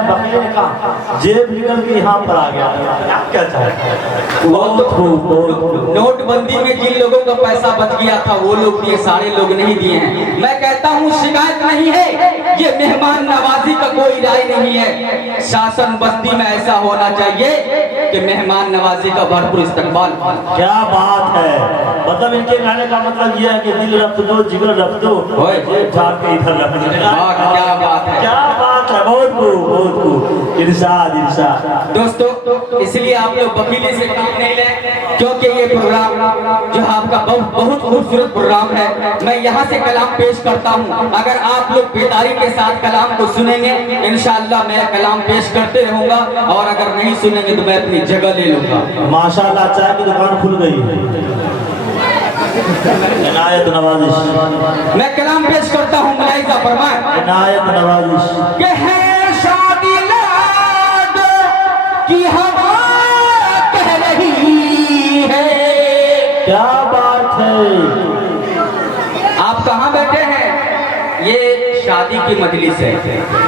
बकरे का जेब निकल के यहाँ पर आ गया। क्या चाहते हैं? नोटबंदी में जिन लोगों का पैसा बच गया था वो लोग दिए, सारे लोग नहीं दिए हैं। मैं कहता हूँ शिकायत नहीं है, ये मेहमान नवाजी का कोई राय नहीं है। शासन बस्ती में ऐसा होना चाहिए कि मेहमान नवाजी का भरपूर इस्तेमाल। क्या बात है, मतलब इनके कहने का मतलब ये है कि दिल रख दो, जिगर रख दो, झाड़ के इधर रख दो। क्या बात है, क्या बात है, बहुत खूब, इरशाद इरशाद। दोस्तों इसलिए आप लोग वकीली से काम नहीं लें, क्योंकि ये प्रोग्राम जो आपका बहुत खूबसूरत प्रोग्राम है। मैं यहाँ से कलाम पेश करता हूँ, अगर आप लोग बेदारी के साथ कलाम को सुनेंगे इंशाअल्लाह मैं कलाम पेश करते रहूँगा, और अगर नहीं सुनेंगे तो मैं अपनी जगह ले लूँगा। माशाअल्लाह चाय की दुकान खुल गई है। इनायत नवाजिश मैं कलाम पेश करता हूँ, मुलाहिजा फरमाएं। इनायत नवाजिश के है शादी लाड की हवा कह रही है। क्या बात है, आप कहाँ बैठे हैं? ये शादी की मजलिस है,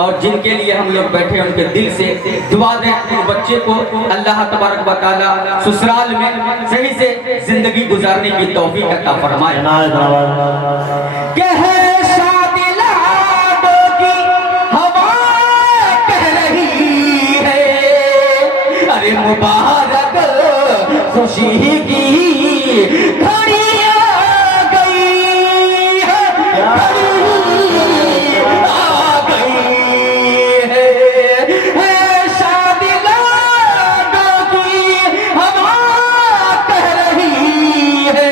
और जिनके लिए हम लोग बैठे हैं उनके दिल से दुआ दें उन बच्चे को अल्लाह तबारक व तआला ससुराल में सही से जिंदगी गुजारने की तौफीक अता फरमाए। के है शादी लाडो की हवा कह रही है, अरे मुबारक खुशी की घड़ी आ गई है, आ गई है शादी लाडो की हवा कह रही है,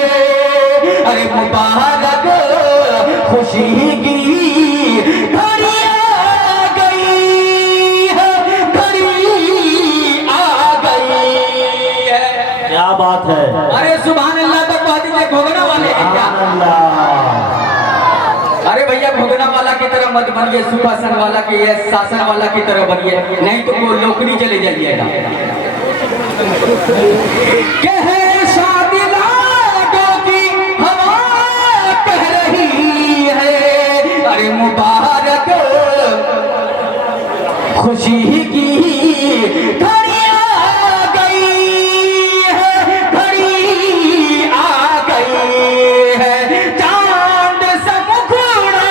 अरे मुबारक खुशी की घड़ी आ गई है, घड़ी आ गई है। क्या बात है, अरे सुभान अल्लाह तक कह दीजिए, भोगना वाले हैं क्या? अरे भैया भोगना वाला की तरह मत बनिए, सुखासन वाला की या शासन वाला की तरह बनिए, नहीं तो वो नौकरी चले जाइएगा। कहे शादी लाडो की हवा कह रही है, अरे मुबारक खुशी की घड़ी आ गई है, घड़ी आ गई है। चांद सा मुखड़ा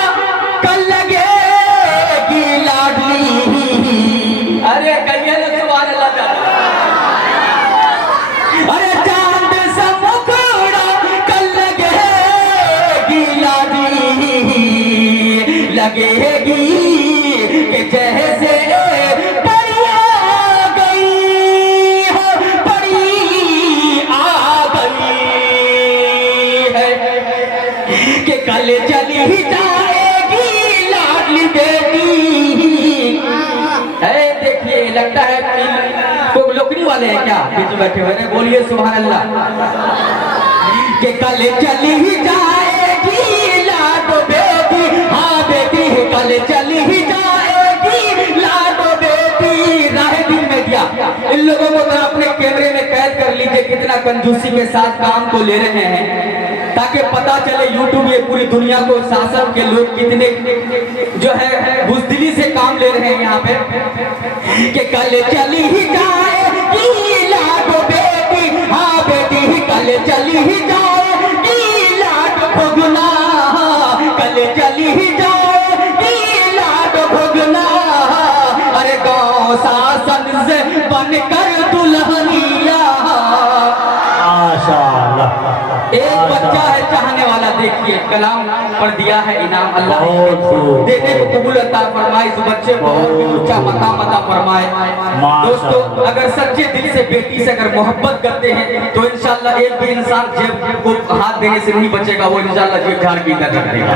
कल लगेगी लाडली, अरे कहिए ना सुभान अल्लाह। अरे चांद सा मुखड़ा कल लगेगी लाडली, लगेगी कि जैसे परी आ गई है, परी आ गई है, कि कल चली ही जाएगी लाडली बेटी। है देखिए, लगता है कोई लोकरी वाले हैं क्या बीच में बैठे हुए? बोलिए सुभान अल्लाह। कि कल चली ही जाएगी लाडो बेटी, हाँ बेटी कल चली ही जाएगी लाडो बेटी। राह दिन में दिया इन लोगों को, तो अपने कैमरे में कैद कर लीजिए कितना कंजूसी के साथ काम को ले रहे हैं, ताकि पता चले यूट्यूब ये पूरी दुनिया को शासन के लोग कितने जो है बुज़दिली से काम ले रहे हैं यहाँ पे। कि कल चली ही जाएगी लाडो बेटी, हाँ बेटी कल चली ही जाएगी लाडो भोगना, कल चली ही जाएगी लाडो भोगना। अरे गाँव शासन से बनकर दुल्हनिया। माशाअल्लाह, एक बच्चा है चाहने वाला, देखिए कलाम पर दिया है इनाम, अल्लाह देने को कबूल अता फरमाए, इस बच्चे को ऊंचा मकाम अता फरमाए। दोस्तों अगर सच्चे दिल से बेटी से अगर मोहब्बत करते हैं तो इंशाअल्लाह एक भी इंसान जेब को हाथ देने से नहीं बचेगा, वो इंशाअल्लाह जेब झाड़ के इधर रख देगा।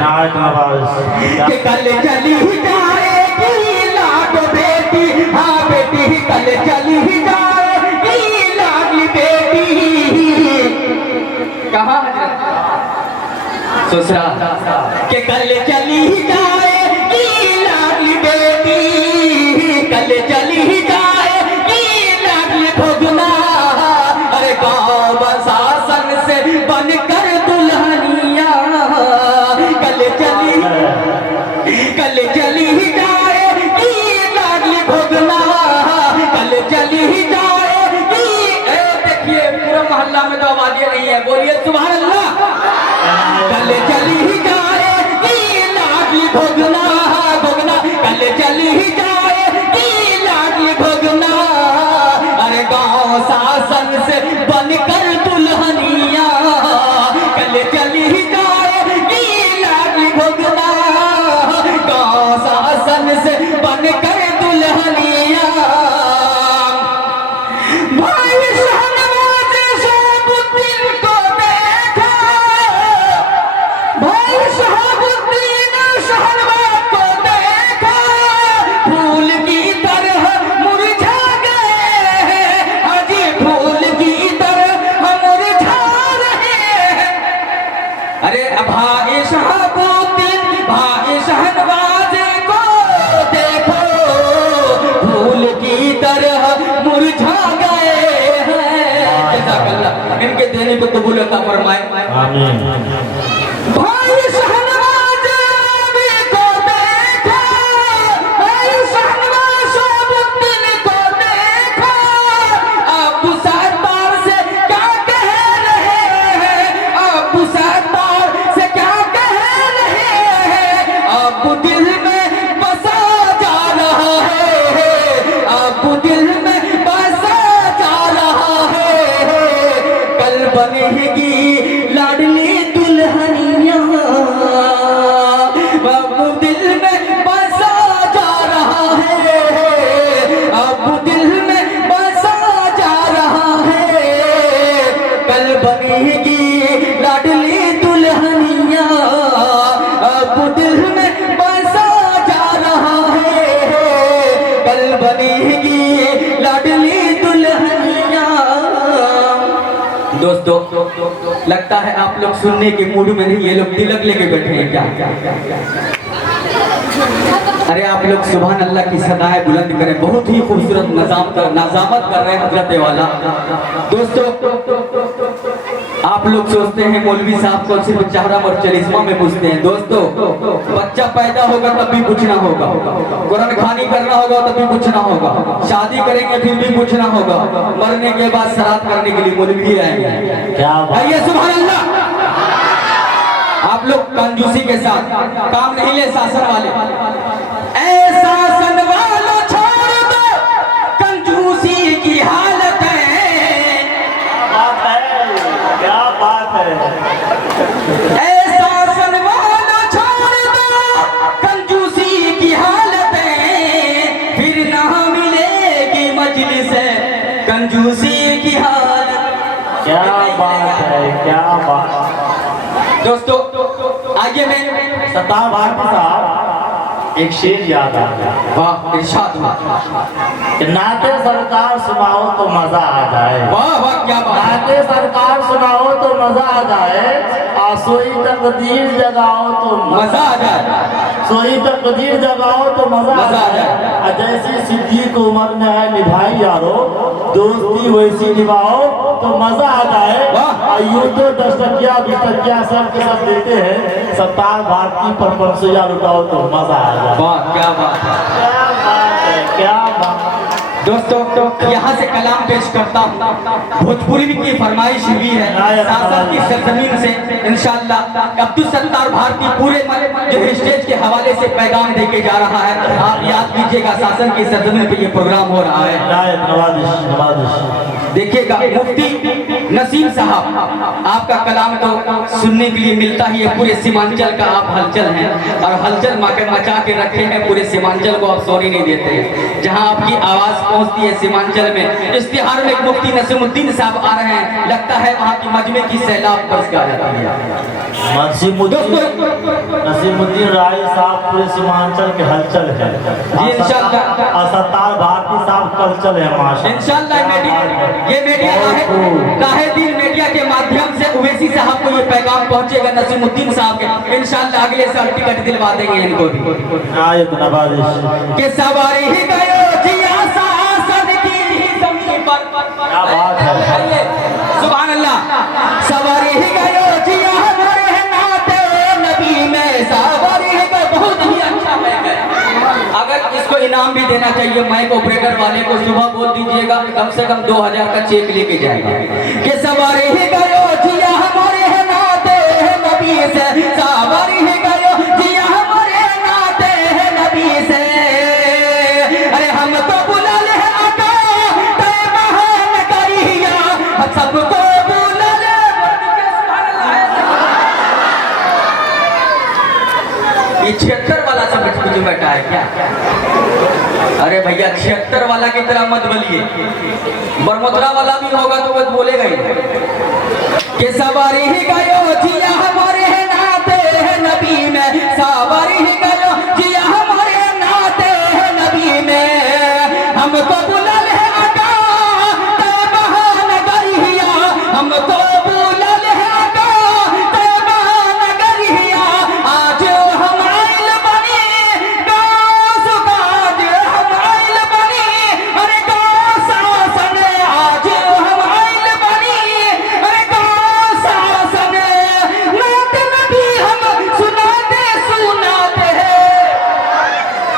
कि कल चली ही जाएगी लाडो बेटी, हाँ बेटी कल चली ही जाएगी लाडली बेटी। कहाँ ससुराल? के कल चली ही जाएगी लाडली बेटी, कल चली ही जाएगी लाडली भोगना। अरे गाँव शासन से बनकर दुल्हनिया, कल चली ही जाएगी लाडली भोगना। चली ही जाएगी। देखिए पूरा मोहल्ला में तो आवाजें नहीं है, बोलिए सुभान अल्लाह। कल चली ही जाएगी लाडली भोगना भोगना, कल चली ही जाएगी लाडली भोगना। अरे गाँव शासन से बनकर दुल्हनिया, कल चली ही जाएगी लाडली भोगना। गाँव शासन से बनकर दुल्हनिया। भाई शहनवाज शहाबुद्दीन को देखा, भाई शहाबुद्दीन शहनवाज को देखा, फूल की तरह मुरझा गए हैं। हाजी फूल की तरह मुरझा रहे हैं। अरे भाई शहाबुद्दीन भाई शहनवाज को देखो, फूल की तरह मुरझा गए हैं। जज़ाकल्लाह, इनके देने को कबूल अता फरमाए। आमीन। भाई शहनवाज को देखो, भाई शहनवाज शहाबुद्दीन को देखो, आप सरदार से क्या कह रहे हैं, आप सरदार से क्या कह रहे हैं। आप दिल में बसा जा रहा है, आप दिल में बसा जा रहा है। कल बनेगी लाडली दुल्हनिया, अब दिल में बसा जा रहा है, अब दिल में बसा जा रहा है। कल बनेगी लाडली दुल्हनिया, अब दिल में बसा जा रहा है। कल बनेगी लाडली दुल्हनिया। दोस्तों लगता है आप लोग सुनने के मूड में नहीं, ये लोग तिलक लेके बैठे हैं क्या? अरे आप लोग सुभान अल्लाह की सदाएं बुलंद करें। बहुत ही खूबसूरत नजामत कर रहे हैं हजरत वाला। दोस्तों आप लोग सोचते हैं मौलवी साहब को सिर्फ चेहरा और चरिश्मा में पूछते हैं। दोस्तों बच्चा पैदा होगा तब भी पूछना होगा, कुरान खानी करना होगा तब भी पूछना होगा, शादी करेंगे फिर भी पूछना होगा, मरने के बाद सराद करने के लिए मौलवी आएंगे। क्या आइए सुभान अल्लाह। आप लोग कंजूसी के साथ काम नहीं ले शासन वाले। ऐसा शासन वालों छोड़ दो कंजूसी की हालत है। क्या बात है। ऐसा शासन वालों छोड़ दो कंजूसी की हालत है, फिर ना मिलेगी मजलिस कंजूसी की हालत। क्या बात है, क्या बात। दोस्तों आइए मैं सत्तार भारती साहब एक शेर याद आ गया। वाह इरशाद हुआ। कि नाते सरकार सुनाओ तो मजा आ जाए। वाह वाह क्या बात है। नाते सरकार सुनाओ तो मजा आ जाए, सोई तकदीर जगाओ तो मजा आ जाए, सोई तकदीर जगाओ तो मजा आ जाए। जैसी सिद्दीक उमर ने है निभाई यारो, दोस्ती वैसी निभाओ तो मजा आ जाए। यूं तो 10 टकिया 20 टकिया सब के सब देते हैं, सत्तार भारती पर 500 लुटाओ तो मजा आ जाए। वाह क्या बात है, क्या बात है, क्या बात। दोस्तों यहाँ से कलाम पेश करता हूँ। भोजपुरी की फरमाइश हुई है शासन की सरजमीन से। इंशाअल्लाह अब्दुल सत्तार भारती पूरे जो स्टेज के हवाले से पैगाम देके जा रहा है। आप याद कीजिएगा शासन की सरजमीन पे ये प्रोग्राम हो रहा है। देखिएगा मुफ्ती नसीम साहब आपका कलाम तो सुनने के लिए मिलता ही है। पूरे सीमांचल का आप हलचल हैं और हलचल मचा के रखे हैं। पूरे सीमांचल को आप सोने नहीं देते हैं। जहां आपकी आवाज पहुंचती है सीमांचल में, इश्तिहार में मुफ्ती नसीमुद्दीन साहब आ रहे हैं, लगता है वहां की मजमे की सैलाब बरस का जाती है। नसीमुद्दीन राय साहब पूरे सीमांचल के हलचल है जी इंशाअल्लाह। और सत्तार भारती साहब कल्चर है माशाअल्लाह। इंशाअल्लाह ये मीडिया काहे दिन मीडिया के माध्यम से उवैसी साहब को ये पैगाम पहुंचेगा नसीमुद्दीन साहब के। इंशाअल्लाह अगले साल टिकट दिलवा देंगे इनको भी। आयत नवाजिश के सवारी ही गयो जिया शासन की जमीन पर। क्या बात है, सुभान अल्लाह। सवारी ही गयो जिया हमारे नाते नबी में, सवारी ही गयो। बहुत ही अच्छा है। अगर इसको इनाम भी देना चाहिए माइक ऑपरेटर वाले को, सुबह बोल दीजिएगा कम से कम 2000 का चेक लेके जाएगा कि सवारी ही गयो जिया हमारे है नाते है नबी से, सवारी ही गयो जिया हमारे नाते है नबी से। अरे हमको बुला ले आका ते महान करिया, सबको बुला ले। ये 76 वाला सब कुछ बैठा है क्या? अरे भैया 76 वाला की तरह मत बोलिए, बरमोतरा वाला भी होगा तो वो बोलेगा ही कि सवारी ही गयो जिया हमारे है नाते है नबी में, सवारी ही गयो जिया हमारे नाते है नबी में। हमको बुला ले आका ते महान करिया, हमको बुला ले आका ते महान करिया। आज हम आइल बनी गाँव सुकाज, हम आइल बनी अरे गाँव शासन, आज हम आइल बनी अरे गाँव शासन। नात में भी हम सुनाते सुनाते हैं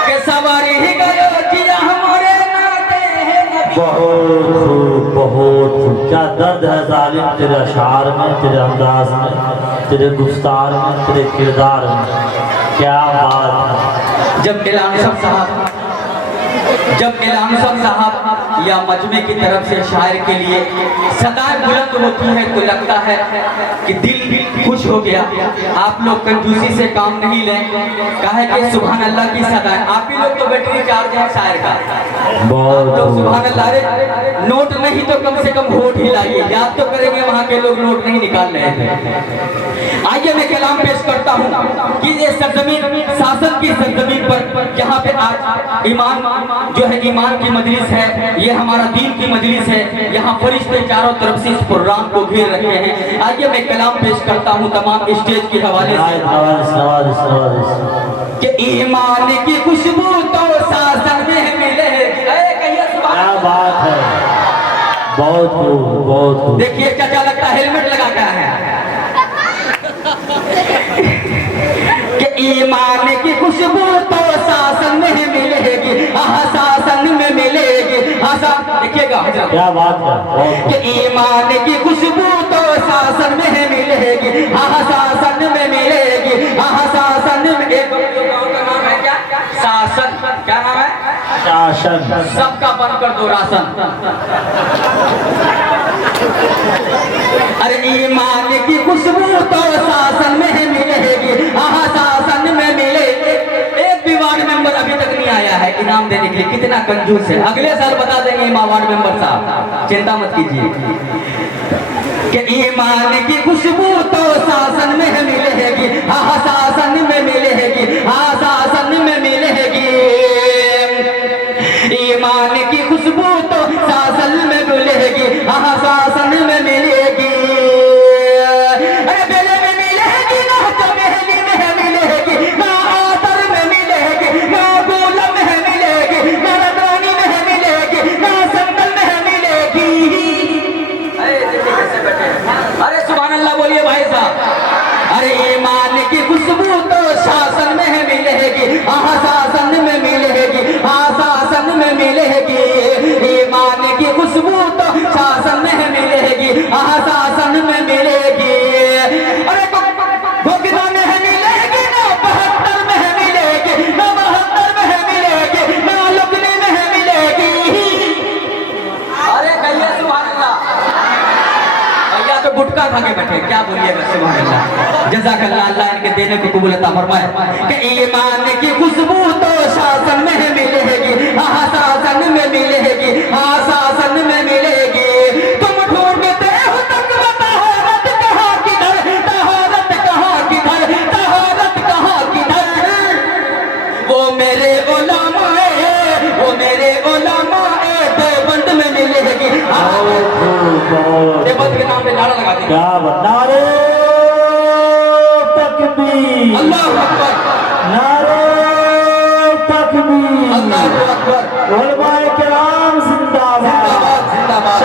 कि सवारी ही गयो जिया हमारे नाते है नबी। बहुत खूब, बहुत खूब। क्या दर्द है जालिम तेरे अशार में, तेरे अंदाज में, तेरे गुफ्तार में, तेरे किरदार में। क्या बात है। जब इलाम साहब या मजमे की तरफ से शायर के लिए सदाएं बुलंद होती है तो लगता है कि दिल खुश हो गया। आप लोग कंजूसी से काम नहीं लें, कहे कि सुभान अल्लाह की सदाएं। आप ही लोग तो बैटरी चार्ज है शायर का, आप लोग सुभान अल्लाह। रे नोट नहीं तो कम से कम होठ ही लाइए, याद तो करेंगे वहाँ के लोग नोट नहीं निकाल रहे थे। आइए मैं कलाम पेश करता हूँ कि ये सरजमीन शासन की सरजमीन पर जहाँ पे आज ईमान जो है ईमान की मजलिस है, ये हमारा दीन की मजलिस है, यहाँ फरिश्ते चारों तरफ से इस प्रोग्राम को घेर रखे हैं। आइए मैं कलाम पेश करता हूँ तमाम स्टेज के हवाले से कि ईमान की खुशबू तो शासन में मिले। क्या बात है, बहुत खूब, बहुत खूब। देखिए चाचा लगता हेलमेट लगा क्या है कि ईमान की खुशबू तो शासन में मिलेगी, शासन में मिलेगी। देखिएगा क्या बात है कि ईमान की खुशबू तो शासन में मिलेगी, शासन में मिलेगी, शासन में। एक गाँव का नाम है क्या? शासन। क्या नाम है? शासन। सबका बंद कर दो राशन। अरे ईमान की खुशबू तो शासन में मिलेगी, शासन में मिलेगी। एक भी वार्ड मेंबर अभी तक नहीं आया है इनाम देने के लिए, कितना कंजूस है। अगले साल बता देंगे वार्ड मेंबर साहब, चिंता मत कीजिए कि ईमान की खुशबू तो शासन में मिलेगी, शासन में मिलेगी, शासन में मिलेगी। ईमान की खुशबू तो शासन में मिलेगी, शासन में मिलेगी। अरे बेले में मिलेगी ना चमेली में मिलेगी, ना आतर में मिलेगी, ना गोलम में मिलेगी, ना रतौनी में मिलेगी, ना संदल में मिलेगी। अरे सुभान अल्लाह बोलिए भाई साहब। अरे ईमान की खुशबू तो शासन में मिलेगी, शासन में मिलेगी, शासन में मिलेगी। ईमान की खुशबू तो शासन में मिलेगी, शासन में मिलेगी। अरे भोगदा में मिलेगी, ना 72 में मिलेगी, ना 72 में मिलेगी, ना लुकनी में मिलेगी। अरे कहिए सुभान अल्लाह। भैया तो गुटखा खा के बैठे, क्या बोलिएगा सुभान अल्लाह। जज़ाकल्लाह, अल्लाह इनके देने को कबूल अता फरमाए कि ईमान की खुशबू तो शासन में मिलेगी, शासन में मिलेगी, शासन में मिलेगी। तुम ढूंढते हो तक तहारत कहाँ किधर, तहारत कहाँ किधर, तहारत कहाँ किधर। वो मेरे उलमाए, वो मेरे उलमाए देवबंद में मिलेगी। देवबंद के नाम पे नारा लगा देंगे। क्या नारे तकबीर, अल्लाहू अकबर, नारे तकबीर, अल्लाहू अकबर। उलमाए किराम जिंदाबाद, जिंदाबाद, जिंदाबाद।